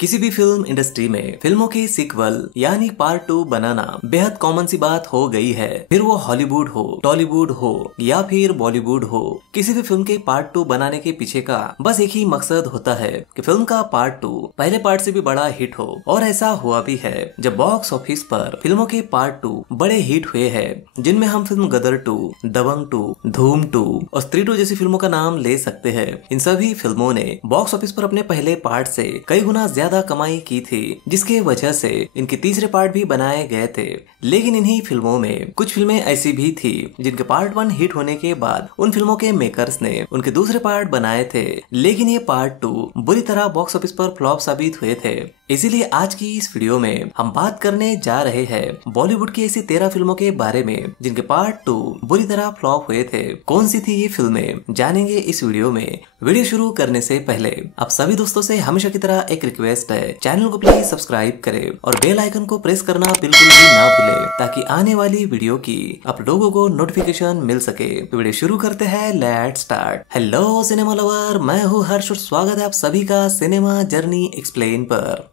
किसी भी film industry में फिल्मों के सीक्वल यानी पार्ट 2 बनाना बेहद कॉमन सी बात हो गई है। फिर वो हॉलीवुड हो, टॉलीवुड हो या फिर बॉलीवुड हो, किसी भी फिल्म के पार्ट 2 बनाने के पीछे का बस एक ही मकसद होता है कि फिल्म का पार्ट 2 पहले पार्ट से भी बड़ा हिट हो। और ऐसा हुआ भी है जब बॉक्स ऑफिस पर फिल्मों के पार्ट 2 बड़े हिट हुए हैं, जिनमें हम फिल्म गदर 2, दबंग 2, धूम 2 और स्त्री 2 जैसी फिल्मों का नाम ले सकते हैं। इन सभी फिल्मों ने बॉक्स ऑफिस पर अपने पहले पार्ट से कई गुना ज्यादा कमाई की थी, जिसके वजह से इनके तीसरे पार्ट भी बनाए गए थे। लेकिन इन्हीं फिल्मों में कुछ फिल्में ऐसी भी थी जिनके पार्ट 1 हिट होने के बाद उन फिल्मों के मेकर्स ने उनके दूसरे पार्ट बनाए थे, लेकिन ये पार्ट 2 बुरी तरह बॉक्स ऑफिस पर फ्लॉप साबित हुए थे। इसीलिए आज की इस वीडियो में हम बात करने जा रहे हैं बॉलीवुड की ऐसी 13 फिल्मों के बारे में जिनके पार्ट 2 बुरी तरह फ्लॉप हुए थे। कौन सी थी ये फिल्में जानेंगे इस वीडियो में। वीडियो शुरू करने से पहले आप सभी दोस्तों से हमेशा की तरह एक रिक्वेस्ट है, चैनल को प्लीज सब्सक्राइब करें और बेल आइकन को प्रेस करना बिल्कुल भी ना भूलें, ताकि आने वाली वीडियो की आप लोगों को नोटिफिकेशन मिल सके। तो वीडियो शुरू करते हैं, let's start. Hello cinema lover, मैं हूँ हर्ष और स्वागत है आप सभी का सिनेमा जर्नी एक्सप्लेन पर।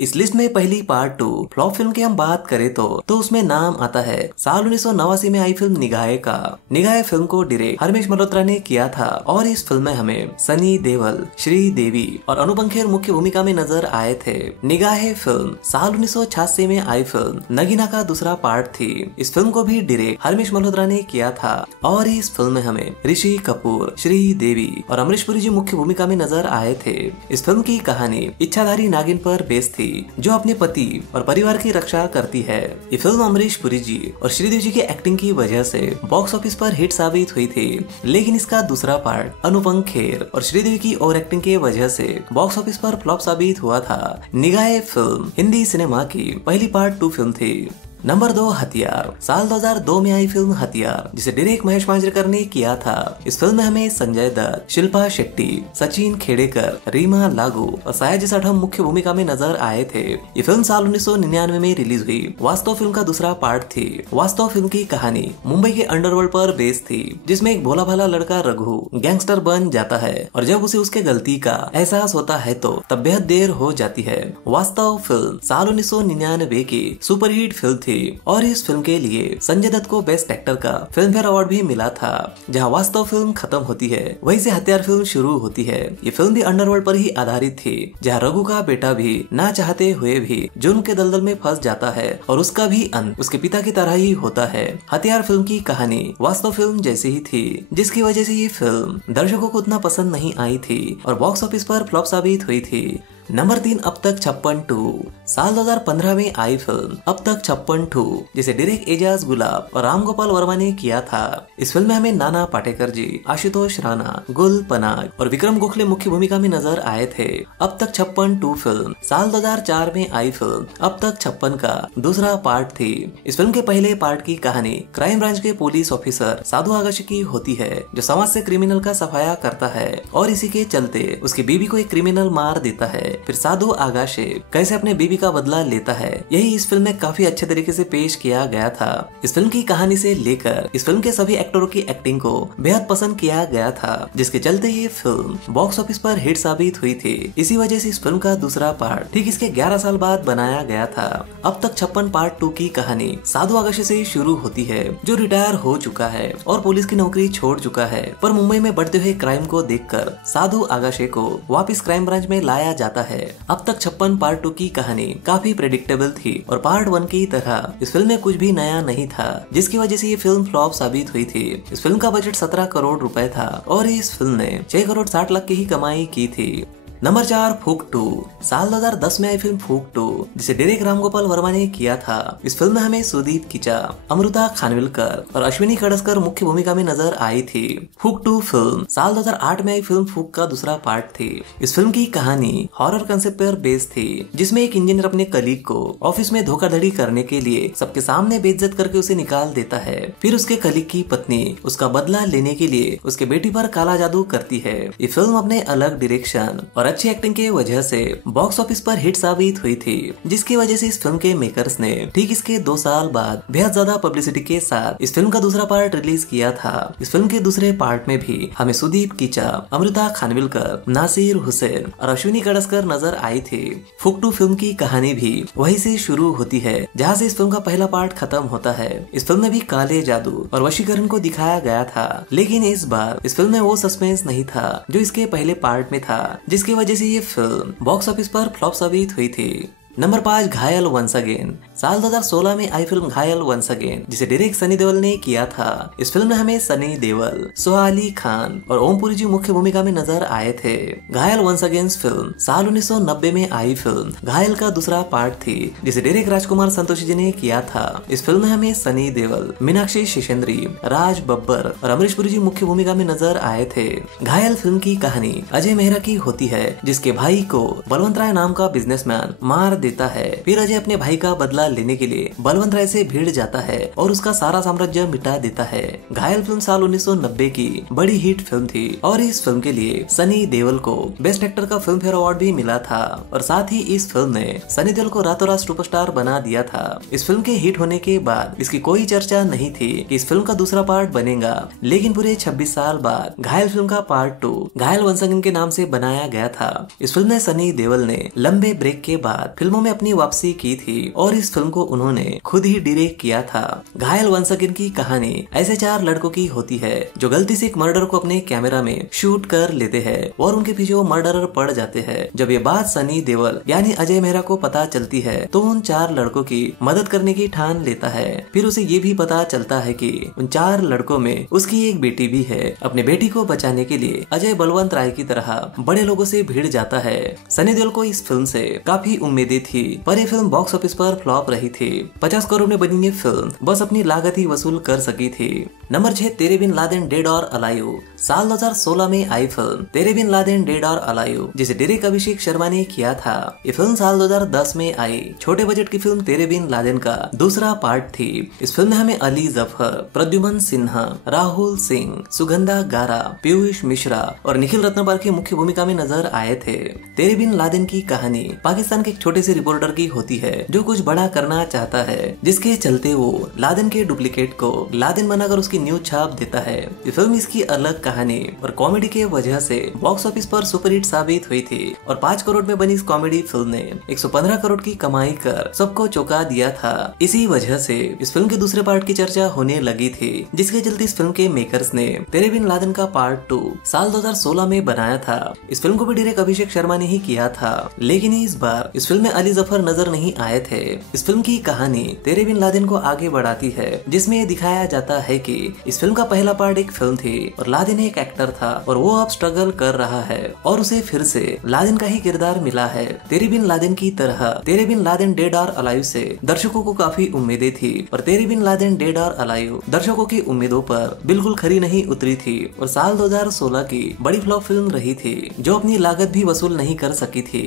इस लिस्ट में पहली पार्ट 2 फ्लॉप फिल्म की हम बात करें तो उसमें नाम आता है साल 1989 में आई फिल्म निगाहे का। निगाहे फिल्म को डायरेक्ट हरमेश मल्होत्रा ने किया था और इस फिल्म में हमें सनी देओल, श्रीदेवी और अनुपम खेर मुख्य भूमिका में नजर आए थे। निगाहे फिल्म साल 1986 में आई फिल्म नगीना का दूसरा पार्ट थी। इस फिल्म को भी डायरेक्ट हरमेश मल्होत्रा ने किया था और इस फिल्म में हमें ऋषि कपूर, श्रीदेवी और अमरीश पुरी जी मुख्य भूमिका में नजर आए थे। इस फिल्म की कहानी इच्छाधारी नागिन पर बेस्ड थी, जो अपने पति और परिवार की रक्षा करती है। ये फिल्म अमरीश पुरी जी और श्रीदेवी जी की एक्टिंग की वजह से बॉक्स ऑफिस पर हिट साबित हुई थी, लेकिन इसका दूसरा पार्ट अनुपम खेर और श्रीदेवी की ओवर एक्टिंग के वजह से बॉक्स ऑफिस पर फ्लॉप साबित हुआ था। निगाहे फिल्म हिंदी सिनेमा की पहली पार्ट 2 फिल्म थी। नंबर 2 हथियार। साल 2002 में आई फिल्म हथियार, जिसे डायरेक्ट महेश मांजरेकर ने किया था। इस फिल्म में हमें संजय दत्त, शिल्पा शेट्टी, सचिन खेड़ेकर, रीमा लागू और सयाजी साठम मुख्य भूमिका में नजर आए थे। ये फिल्म साल 1999 में रिलीज हुई। वास्तव फिल्म का दूसरा पार्ट थी। वास्तव फिल्म की कहानी मुंबई के अंडरवर्ल्ड पर बेस्ड थी, जिसमें एक भोला भाला लड़का रघु गैंगस्टर बन जाता है और जब उसे उसके गलती का एहसास होता है तो तब बेहद देर हो जाती है। वास्तव फिल्म साल 1999 की सुपरहिट फिल्म थी और इस फिल्म के लिए संजय दत्त को बेस्ट एक्टर का फिल्म फेयर अवार्ड भी मिला था। जहां वास्तव फिल्म खत्म होती है, वहीं से हथियार फिल्म शुरू होती है। ये फिल्म भी अंडरवर्ल्ड पर ही आधारित थी, जहां रघु का बेटा भी ना चाहते हुए भी जुर्म के दलदल में फंस जाता है और उसका भी अंत उसके पिता की तरह ही होता है। हथियार फिल्म की कहानी वास्तव फिल्म जैसी ही थी, जिसकी वजह से ये फिल्म दर्शकों को उतना पसंद नहीं आई थी और बॉक्स ऑफिस पर फ्लॉप साबित हुई थी। नंबर 3 अब तक 56-2। साल 2015 में आई फिल्म अब तक 56-2, जिसे डायरेक्ट एजाज गुलाब और राम गोपाल वर्मा ने किया था। इस फिल्म में हमें नाना पाटेकर जी, आशुतोष राणा, गुल पनाग और विक्रम गोखले मुख्य भूमिका में नजर आए थे। अब तक 56-2 फिल्म साल 2004 में आई फिल्म अब तक 56 का दूसरा पार्ट थी। इस फिल्म के पहले पार्ट की कहानी क्राइम ब्रांच के पुलिस ऑफिसर साधु आगाशे की होती है, जो समाज से क्रिमिनल का सफाया करता है और इसी के चलते उसकी बीवी को एक क्रिमिनल मार देता है। फिर साधु आगाशे कैसे अपने बीवी का बदला लेता है, यही इस फिल्म में काफी अच्छे तरीके से पेश किया गया था। इस फिल्म की कहानी से लेकर इस फिल्म के सभी एक्टरों की एक्टिंग को बेहद पसंद किया गया था, जिसके चलते ये फिल्म बॉक्स ऑफिस पर हिट साबित हुई थी। इसी वजह से इस फिल्म का दूसरा पार्ट ठीक इसके 11 साल बाद बनाया गया था। अब तक 56 पार्ट 2 की कहानी साधु आगाशे से शुरू होती है, जो रिटायर हो चुका है और पुलिस की नौकरी छोड़ चुका है, पर मुंबई में बढ़ते हुए क्राइम को देखकर साधु आगाशे को वापिस क्राइम ब्रांच में लाया जाता है। अब तक 56 पार्ट 2 की कहानी काफी प्रेडिक्टेबल थी और पार्ट 1 की तरह इस फिल्म में कुछ भी नया नहीं था, जिसकी वजह से ये फिल्म फ्लॉप साबित हुई थी। इस फिल्म का बजट 17 करोड़ रुपए था और इस फिल्म ने 6 करोड़ 60 लाख की ही कमाई की थी। नंबर 4 फूक 2। साल 2010 में आई फिल्म फूक 2, जिसे डायरेक्ट राम गोपाल वर्मा ने किया था। इस फिल्म में हमें सुदीप किचा, अमृता खानविलकर और अश्विनी खड़सकर मुख्य भूमिका में नजर आई थी। फूक 2 फिल्म साल 2008 में आई फिल्म फूक का दूसरा पार्ट थी। इस फिल्म की कहानी हॉरर कंसेप्ट पर बेस्ड थी, जिसमें एक इंजीनियर अपने कलीग को ऑफिस में धोखाधड़ी करने के लिए सबके सामने बेइज्जत करके उसे निकाल देता है। फिर उसके कलीग की पत्नी उसका बदला लेने के लिए उसके बेटी पर काला जादू करती है। ये फिल्म अपने अलग डायरेक्शन और अच्छी एक्टिंग के वजह से बॉक्स ऑफिस पर हिट साबित हुई थी, जिसकी वजह से इस फिल्म के मेकर्स ने ठीक इसके 2 साल बाद बेहद ज्यादा पब्लिसिटी के साथ इस फिल्म का दूसरा पार्ट रिलीज किया था। इस फिल्म के दूसरे पार्ट में भी हमें सुदीप कीचा, अमृता खानविलकर, नासिर हुसैन और अश्विनी कड़स्कर नजर आई थी। फुकटू फिल्म की कहानी भी वहीं से शुरू होती है जहाँ से इस फिल्म का पहला पार्ट खत्म होता है। इस फिल्म में भी काले जादू और वशीकरण को दिखाया गया था, लेकिन इस बार इस फिल्म में वो सस्पेंस नहीं था जो इसके पहले पार्ट में था, जिसकी वजह से ये फिल्म बॉक्स ऑफिस पर फ्लॉप साबित हुई थी। नंबर 5 घायल वंस अगेन। साल 2016 में आई फिल्म घायल वंस अगेन, जिसे डायरेक्ट सनी देओल ने किया था। इस फिल्म में हमें सनी देओल, सोहा अली खान और ओम पुरी जी मुख्य भूमिका में नजर आए थे। घायल वंस अगेन फिल्म साल 1990 में आई फिल्म घायल का दूसरा पार्ट थी, जिसे डायरेक्ट राजकुमार संतोषी जी ने किया था। इस फिल्म में हमें सनी देओल, मीनाक्षी शेषेंद्री, राज बब्बर और अमरीश पुरी जी मुख्य भूमिका में नजर आए थे। घायल फिल्म की कहानी अजय मेहरा की होती है, जिसके भाई को बलवंत राय नाम का बिजनेसमैन मार देता है। फिर अजय अपने भाई का बदला लेने के लिए बलवंत राय से भिड़ जाता है और उसका सारा साम्राज्य मिटा देता है। घायल फिल्म साल 1990 की बड़ी हिट फिल्म थी और इस फिल्म के लिए सनी देओल को बेस्ट एक्टर का फिल्म फेयर अवार्ड भी मिला था और साथ ही इस फिल्म ने सनी देओल को रातों रात सुपरस्टार बना दिया था। इस फिल्म के हिट होने के बाद इसकी कोई चर्चा नहीं थी कि इस फिल्म का दूसरा पार्ट बनेगा, लेकिन पूरे 26 साल बाद घायल फिल्म का पार्ट 2 घायल वंस अगेन के नाम से बनाया गया था। इस फिल्म में सनी देओल ने लंबे ब्रेक के बाद फिल्मों में अपनी वापसी की थी और इस फिल्म को उन्होंने खुद ही डायरेक्ट किया था। घायल वंस अगेन की कहानी ऐसे 4 लड़कों की होती है जो गलती से एक मर्डर को अपने कैमरा में शूट कर लेते हैं और उनके पीछे वो मर्डरर पड़ जाते हैं। जब ये बात सनी देओल यानी अजय मेहरा को पता चलती है तो उन 4 लड़कों की मदद करने की ठान लेता है। फिर उसे ये भी पता चलता है कि उन 4 लड़कों में उसकी एक बेटी भी है। अपने बेटी को बचाने के लिए अजय बलवंत राय की तरह बड़े लोगों से भिड़ जाता है। सनी देओल को इस फिल्म से काफी उम्मीदें थी, पर ये फिल्म बॉक्स ऑफिस पर फ्लॉप रही थी। 50 करोड़ में बनी ये फिल्म बस अपनी लागत ही वसूल कर सकी थी। नंबर 6 तेरे बिन लादेन डेड और अलाइव। साल 2016 में आई फिल्म तेरे बिन लादेन डेड और अलाइव, जिसे डायरेक्ट अभिषेक शर्मा ने किया था। ये फिल्म साल 2010 में आई छोटे बजट की फिल्म तेरे बिन लादेन का दूसरा पार्ट थी। इस फिल्म में हमें अली जफर, प्रद्युमन सिन्हा, राहुल सिंह, सुगंधा गारा, पीयूष मिश्रा और निखिल रत्नापाल की मुख्य भूमिका में नजर आए थे। तेरे बिन लादेन की कहानी पाकिस्तान के एक छोटे से रिपोर्टर की होती है जो कुछ बड़ा करना चाहता है, जिसके चलते वो लादेन के डुप्लीकेट को लादेन बनाकर उसकी न्यूज छाप देता है। ये फिल्म इसकी अलग कहानी और कॉमेडी के वजह से बॉक्स ऑफिस पर सुपरहिट साबित हुई थी और 5 करोड़ में बनी इस कॉमेडी फिल्म ने 115 करोड़ की कमाई कर सबको चौंका दिया था। इसी वजह से इस फिल्म के दूसरे पार्ट की चर्चा होने लगी थी, जिसके चलते इस फिल्म के मेकर्स ने तेरे बिन लादेन का पार्ट 2 साल 2016 में बनाया था। इस फिल्म को भी डायरेक्ट अभिषेक शर्मा ने ही किया था, लेकिन इस बार इस फिल्म में अली जफर नजर नहीं आए थे। इस फिल्म की कहानी तेरे बिन लादेन को आगे बढ़ाती है, जिसमें ये दिखाया जाता है कि इस फिल्म का पहला पार्ट एक फिल्म थी और लादेन एक एक्टर था और वो अब स्ट्रगल कर रहा है और उसे फिर से लादेन का ही किरदार मिला है। तेरे बिन लादेन की तरह तेरे बिन लादेन डेड और अलाइव से दर्शकों को काफी उम्मीदें थी और तेरे बिन लादेन डेड और अलाइव दर्शकों की उम्मीदों पर बिल्कुल खरी नहीं उतरी थी और साल 2016 की बड़ी फ्लॉप फिल्म रही थी जो अपनी लागत भी वसूल नहीं कर सकी थी।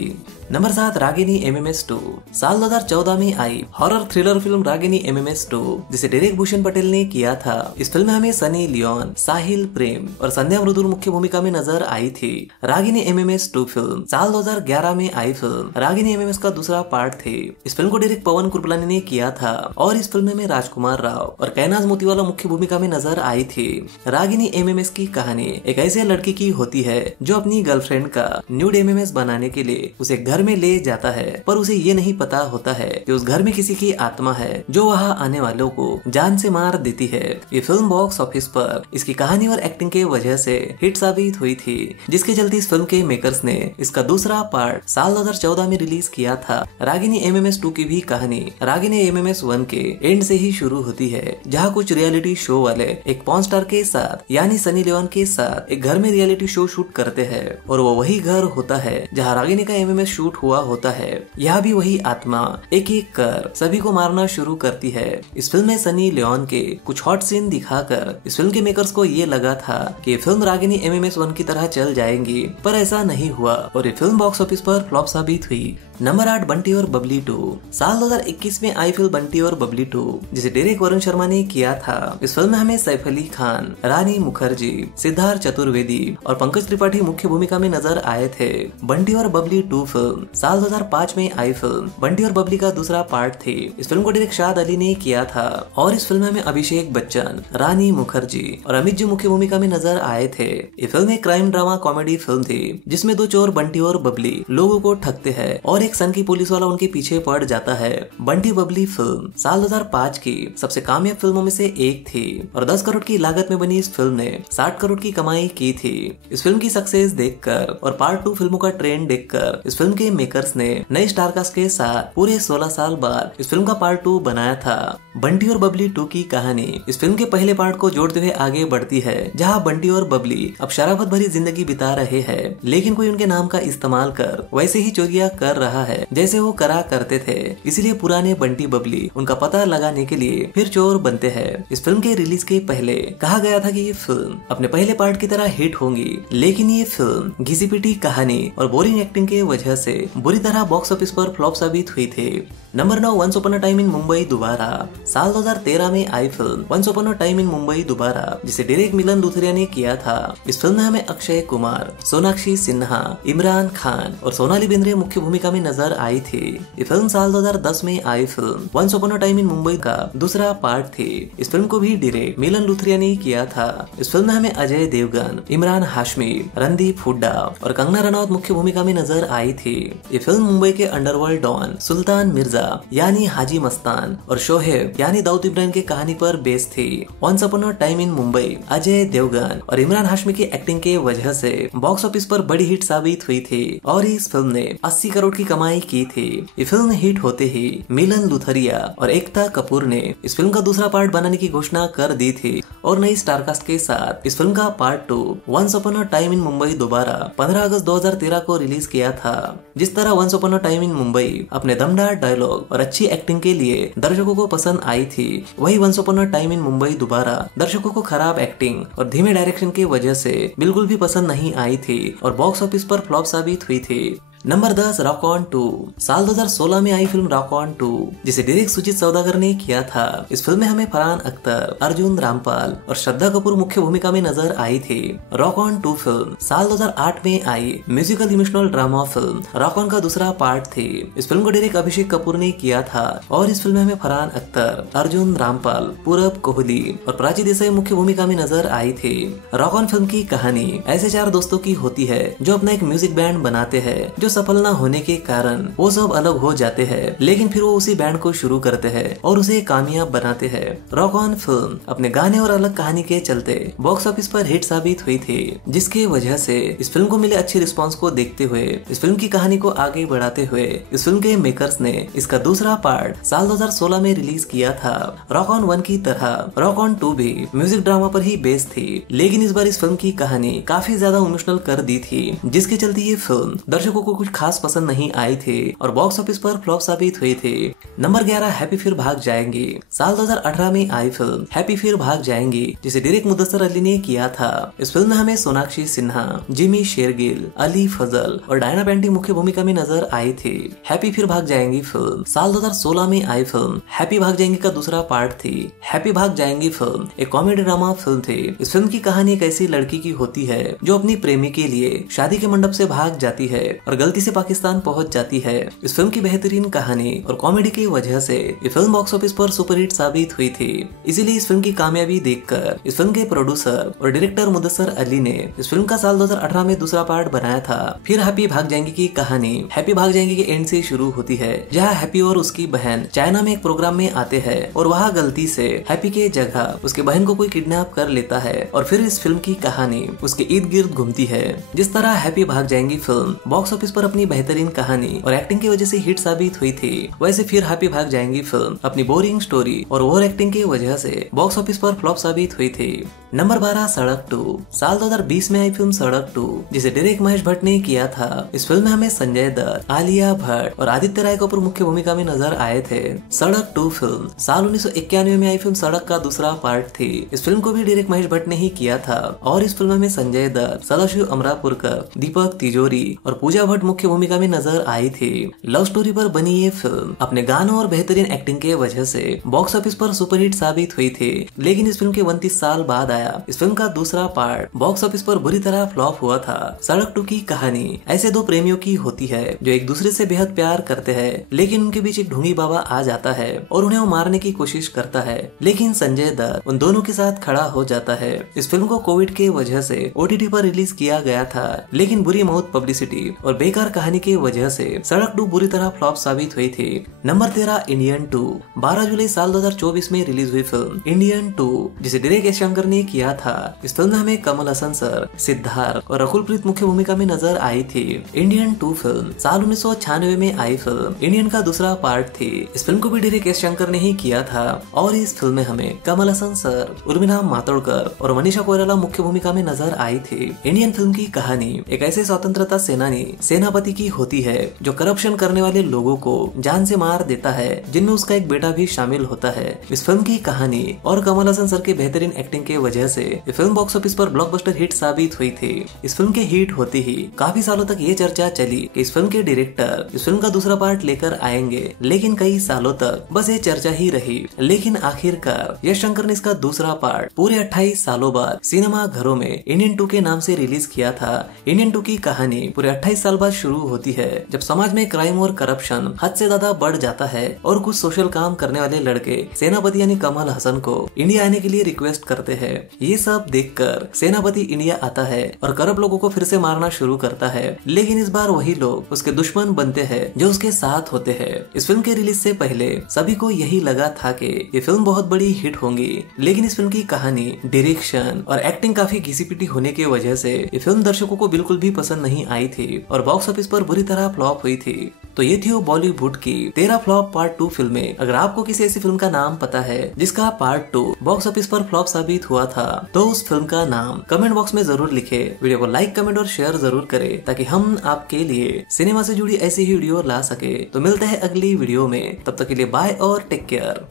Number 7 Ragini MMS 2। साल 2014 में आई horror thriller film Ragini MMS 2, जिसे डायरेक्ट भूषण पटेल ने किया था। इस फिल्म में हमें सनी लियोन, साहिल प्रेम और संध्या मृदुल मुख्य भूमिका में नजर आई थी। रागिनी MMS 2 फिल्म साल 2011 में आई फिल्म रागिनी MMS का दूसरा पार्ट थी। इस फिल्म को डायरेक्ट पवन कुरपलानी ने किया था और इस फिल्म में राजकुमार राव और कैनाज मोतीवाला मुख्य भूमिका में नजर आई थी। रागिनी MMS की कहानी एक ऐसे लड़की की होती है जो अपनी गर्लफ्रेंड का न्यूड MMS बनाने के लिए उसे घर में ले जाता है, पर उसे ये नहीं पता होता है कि उस घर में किसी की आत्मा है जो वहाँ आने वालों को जान से मार देती है। ये फिल्म बॉक्स ऑफिस पर इसकी कहानी और एक्टिंग के वजह से हिट साबित हुई थी, जिसके चलते इस फिल्म के मेकर्स ने इसका दूसरा पार्ट साल 2014 में रिलीज किया था। रागिनी MMS 2 की भी कहानी रागिनी MMS 1 के एंड से ही शुरू होती है, जहाँ कुछ रियलिटी शो वाले एक पॉर्न स्टार के साथ यानी सनी लियोन के साथ एक घर में रियलिटी शो शूट करते हैं और वो वही घर होता है जहाँ रागिनी का MMS शूट हुआ होता है। यहाँ भी वही आत्मा एक एक कर सभी को मारना शुरू करती है। इस फिल्म में सनी लियोन के कुछ हॉट सीन दिखाकर इस फिल्म के मेकर्स को ये लगा था कि फिल्म रागिनी MMS 1 की तरह चल जाएंगी, पर ऐसा नहीं हुआ और ये फिल्म बॉक्स ऑफिस पर फ्लॉप साबित हुई। नंबर 8 बंटी और बबली 2। साल 2021 में आई फिल्म बंटी और बबली 2, जिसे डायरेक्ट वरुण शर्मा ने किया था। इस फिल्म में हमें सैफ अली खान, रानी मुखर्जी, सिद्धार्थ चतुर्वेदी और पंकज त्रिपाठी मुख्य भूमिका में नजर आए थे। बंटी और बबली 2 फिल्म साल 2005 में आई फिल्म बंटी और बबली का दूसरा पार्ट थी। इस फिल्म को डायरेक्ट शाद अली ने किया था और इस फिल्म में हमें अभिषेक बच्चन, रानी मुखर्जी और अमित जी मुख्य भूमिका में नजर आए थे। ये फिल्म एक क्राइम ड्रामा कॉमेडी फिल्म थी, जिसमें दो चोर बंटी और बबली लोगों को ठगते हैं और एक सन की पुलिस वाला उनके पीछे पड़ जाता है। बंटी बबली फिल्म साल 2005 की सबसे कामयाब फिल्मों में से एक थी और 10 करोड़ की लागत में बनी इस फिल्म ने 60 करोड़ की कमाई की थी। इस फिल्म की सक्सेस देखकर और पार्ट 2 फिल्मों का ट्रेंड देखकर इस फिल्म के मेकर्स ने नए स्टारकास्ट के साथ पूरे 16 साल बाद इस फिल्म का पार्ट 2 बनाया था। बंटी और बबली 2 की कहानी इस फिल्म के पहले पार्ट को जोड़ते हुए आगे बढ़ती है, जहां बंटी और बबली अब शराफत भरी जिंदगी बिता रहे हैं, लेकिन कोई उनके नाम का इस्तेमाल कर वैसे ही चोरियां कर रहा है जैसे वो करा करते थे। इसलिए पुराने बंटी बबली उनका पता लगाने के लिए फिर चोर बनते हैं। इस फिल्म के रिलीज के पहले कहा गया था कि ये फिल्म अपने पहले पार्ट की तरह हिट होंगी, लेकिन ये फिल्म घिसी पिटी कहानी और बोरिंग एक्टिंग के वजह से बुरी तरह बॉक्स ऑफिस पर फ्लॉप साबित हुई थी। Number 9 once upon a time in Mumbai Dobaara. साल 2013 में आई film once upon a time in Mumbai Dobaara, जिसे डायरेक्ट मिलन लुथरिया ने किया था। इस फिल्म में हमें अक्षय कुमार, सोनाक्षी सिन्हा, इमरान खान और सोनाली बेंद्रे मुख्य भूमिका में नजर आई थी। ये फिल्म साल 2010 में आई film once upon a time in Mumbai का दूसरा पार्ट थी। इस फिल्म को भी डायरेक्ट मिलन लुथरिया ने किया था। इस फिल्म में हमें अजय देवगन, इमरान हाशमी, रणदीप हुड्डा और कंगना रनौत मुख्य भूमिका में नजर आई थी। ये फिल्म मुंबई के अंडरवर्ल्ड डॉन सुल्तान मिर्जा यानी हाजी मस्तान और शोहेब यानी दाऊद इब्राहिम की कहानी पर बेस्ड थी। Once upon a time in Mumbai Ajay Devgan और इमरान हाशमी की एक्टिंग के वजह से बॉक्स ऑफिस पर बड़ी हिट साबित हुई थी और इस फिल्म ने 80 करोड़ की कमाई की थी। ये फिल्म हिट होते ही मिलन लुथरिया और एकता कपूर ने इस फिल्म का दूसरा पार्ट बनाने की घोषणा कर दी थी और नई स्टारकास्ट के साथ इस फिल्म का part 2 once upon a time in Mumbai दोबारा 15 अगस्त 2013 को रिलीज किया था। जिस तरह once upon a time in Mumbai अपने दमदार डायलॉग और अच्छी एक्टिंग के लिए दर्शकों को पसंद आई थी, वही once upon a time in Mumbai दोबारा दर्शकों को खराब एक्टिंग और धीमे डायरेक्शन की वजह से बिल्कुल भी पसंद नहीं आई थी और बॉक्स ऑफिस पर फ्लॉप साबित हुई थी। Number 10 rock on 2। साल 2016 में आई फिल्म रॉक ऑन 2, जिसे डायरेक्ट सुजीत सौदागर ने किया था। इस फिल्म में हमें फरहान अख्तर, अर्जुन रामपाल और श्रद्धा कपूर मुख्य भूमिका में नजर आई थी। रॉक ऑन 2 फिल्म साल 2008 में आई musical emotional drama film rock on का दूसरा पार्ट थी। इस फिल्म को डायरेक्ट अभिषेक कपूर ने किया था और इस फिल्म में हमें फरहान अख्तर, अर्जुन रामपाल, पूरब कोहली और प्राची देसाई मुख्य भूमिका में नजर आई थी। रॉक ऑन फिल्म की कहानी ऐसे 4 दोस्तों की होती है जो अपना एक म्यूजिक बैंड बनाते हैं। जो सफल न होने के कारण वो सब अलग हो जाते हैं, लेकिन फिर वो उसी बैंड को शुरू करते हैं और उसे कामयाब बनाते हैं। रॉक ऑन फिल्म अपने गाने और अलग कहानी के चलते बॉक्स ऑफिस पर हिट साबित हुई थी, जिसके वजह से इस फिल्म को मिले अच्छे रिस्पांस को देखते हुए इस फिल्म की कहानी को आगे बढ़ाते हुए इस फिल्म के मेकर्स ने इसका दूसरा पार्ट साल 2016 में रिलीज किया था। रॉक ऑन 1 की तरह रॉक ऑन 2 भी म्यूजिक ड्रामा पर ही बेस्ड थी, लेकिन इस बार इस फिल्म की कहानी काफी ज्यादा इमोशनल कर दी थी, जिसके चलते ये फिल्म दर्शकों को कुछ खास पसंद नहीं आई थी और बॉक्स ऑफिस पर फ्लॉप साबित हुई थी। नंबर 11 हैप्पी फिर भाग जाएंगी। साल 2018 में आई फिल्म हैप्पी फिर भाग जाएंगी, जिसे डायरेक्ट मुदस्सर अली ने किया था। इस फिल्म में हमें सोनाक्षी सिन्हा, जिमी शेरगिल, अली फजल और डायना पेंटी मुख्य भूमिका में नजर आई थी। हैप्पी फिर भाग जाएंगी फिल्म साल 2016 में आई फिल्म हैप्पी भाग जाएंगी का दूसरा पार्ट थी। हैप्पी भाग जाएंगी फिल्म एक कॉमेडी ड्रामा फिल्म थी। इस फिल्म की कहानी एक ऐसी लड़की की होती है जो अपनी प्रेमी के लिए शादी के मंडप से भाग जाती है और गलती से पाकिस्तान पहुंच जाती है। इस फिल्म की बेहतरीन कहानी और कॉमेडी की वजह से ये फिल्म बॉक्स ऑफिस पर सुपरहिट साबित हुई थी। इसीलिए इस फिल्म की कामयाबी देखकर इस फिल्म के प्रोड्यूसर और डायरेक्टर मुदस्सर अली ने इस फिल्म का साल 2018 में दूसरा पार्ट बनाया था। फिर हैप्पी भाग जाएंगी की कहानी हैप्पी भाग जाएंगी के एंड से शुरू होती है, जहाँ हैप्पी और उसकी बहन चाइना में एक प्रोग्राम में आते हैं और वहाँ गलती से हैप्पी के जगह उसके बहन को कोई किडनैप कर लेता है और फिर इस फिल्म की कहानी उसके इर्द गिर्द घूमती है। जिस तरह हैप्पी भाग जाएंगी फिल्म बॉक्स ऑफिस पर अपनी बेहतरीन कहानी और एक्टिंग की वजह से हिट साबित हुई थी, वैसे फिर हैप्पी भाग जाएंगी फिल्म अपनी बोरिंग स्टोरी और ओवर एक्टिंग की वजह से बॉक्स ऑफिस पर फ्लॉप साबित हुई थी। नंबर 12 सड़क 2। साल 2020 में आई फिल्म सड़क 2, जिसे डायरेक्ट महेश भट्ट ने किया था। इस फिल्म में हमें संजय दत्त, आलिया भट्ट और आदित्य राय कपूर मुख्य भूमिका में नजर आए थे। सड़क 2 फिल्म साल 1991 में आई फिल्म सड़क का दूसरा पार्ट थी। इस फिल्म को भी डायरेक्ट महेश भट्ट ने ही किया था और इस फिल्म में संजय दत्त, सदाशिव अमरापुरकर, दीपक तिजोरी और पूजा भट्ट मुख्य भूमिका में नजर आई थी। लव स्टोरी पर बनी ये फिल्म अपने गानों और बेहतरीन एक्टिंग के वजह से बॉक्स ऑफिस पर सुपरहिट साबित हुई थी, लेकिन इस फिल्म के 29 साल बाद आया इस फिल्म का दूसरा पार्ट बॉक्स ऑफिस पर बुरी तरह फ्लॉप हुआ था। सड़क टू की कहानी ऐसे दो प्रेमियों की होती है जो एक दूसरे से बेहद प्यार करते हैं, लेकिन उनके बीच एक ढोंगी बाबा आ जाता है और उन्हें वो मारने की कोशिश करता है, लेकिन संजय दत्त उन दोनों के साथ खड़ा हो जाता है। इस फिल्म को कोविड के वजह से OTT पर रिलीज किया गया था, लेकिन बुरी मौत पब्लिसिटी और बेकार कहानी की वजह से सड़क 2 बुरी तरह फ्लॉप साबित हुई थी। नंबर 13 इंडियन 2 12 जुलाई साल 2024 में रिलीज हुई फिल्म इंडियन 2, जिसे डायरेक्ट एस शंकर ने किया था। इस फिल्म में हमें कमल हसन सर, सिद्धार्थ और रकुल प्रीत मुख्य भूमिका में नजर आई थी। इंडियन 2 फिल्म साल 1996 में आई फिल्म इंडियन का दूसरा पार्ट थी। इस फिल्म को भी डायरेक्ट एस शंकर ने ही किया था और इस फिल्म में हमें कमल हसन सर, उर्मिला मातोडकर और मनीषा कोइराला मुख्य भूमिका में नजर आई थी। इंडियन फिल्म की कहानी एक ऐसे स्वतंत्रता सेनानी सेनापति की होती है जो करप्शन करने वाले लोगों को जान से मार देता है, जिनमें उसका एक बेटा भी शामिल होता है। इस फिल्म की कहानी और कमल हसन सर के बेहतरीन एक्टिंग के वजह से ये फिल्म बॉक्स ऑफिस पर ब्लॉकबस्टर हिट साबित हुई थी। इस फिल्म के हिट होते ही काफी सालों तक ये चर्चा चली कि इस फिल्म के डायरेक्टर इस फिल्म का दूसरा पार्ट लेकर आएंगे, लेकिन कई सालों तक बस ये चर्चा ही रही। लेकिन आखिरकार यश शंकर ने इसका दूसरा पार्ट पूरे 28 सालों बाद सिनेमा घरों में इंडियन 2 के नाम से रिलीज किया था। इंडियन 2 की कहानी पूरे 28 साल बाद शुरू होती है, जब समाज में क्राइम और करप्शन हद से ज्यादा बढ़ जाता है और कुछ सोशल काम करने वाले लड़के सेनापति यानी कमल हसन को इंडिया आने के लिए रिक्वेस्ट करते हैं। ये सब देखकर सेनापति इंडिया आता है और करप्ट लोगों को फिर से मारना शुरू करता है, लेकिन इस बार वही लोग उसके दुश्मन बनते हैं जो उसके साथ होते हैं। इस फिल्म के रिलीज से पहले सभी को यही लगा था कि ये फिल्म बहुत बड़ी हिट होंगी, लेकिन इस फिल्म की कहानी, डायरेक्शन और एक्टिंग काफी घिसी-पिटी होने की वजह से ये फिल्म दर्शकों को बिल्कुल भी पसंद नहीं आई थी और बॉक्स ऑफिस पर बुरी तरह फ्लॉप हुई थी। तो ये थी वो बॉलीवुड की 13 फ्लॉप पार्ट 2 फिल्में। अगर आपको किसी ऐसी फिल्म का नाम पता है जिसका पार्ट 2 बॉक्स ऑफिस पर फ्लॉप साबित हुआ था, तो उस फिल्म का नाम कमेंट बॉक्स में जरूर लिखे। वीडियो को लाइक, कमेंट और शेयर जरूर करें ताकि हम आपके लिए सिनेमा से जुड़ी ऐसी ही वीडियो ला सके। तो मिलते हैं अगली वीडियो में, तब तक के लिए बाय और टेक केयर।